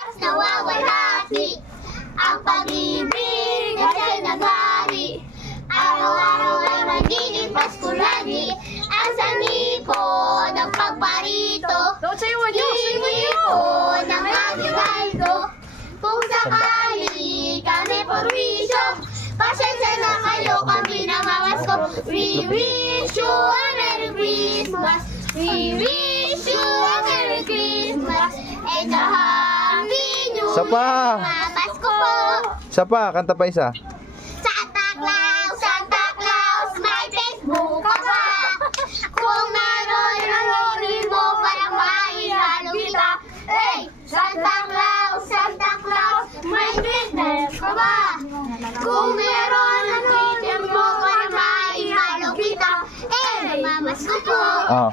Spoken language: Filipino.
Nawawalhati ang pag-ibig na siya'y naghari. Araw-araw ay magiging Pasko lagi. Ang saniko ng pagparito, hingi ko ng agyo-galdo. Kung sakali kami porwisyo, pasensya na kayo kami na mamasko. We wish you a Merry Christmas. We wish you a Merry Christmas and a Happy New Year. Pasko po. Isa pa, kanta pa isa. Santa Claus, may Facebook ka ba? Kung naroon ang loli mo para maihalo kita. Hey, Santa Claus, may business ka ba? Kung meron ang kitchen mo para maihalo kita. Hey, mamas ko po. Oh.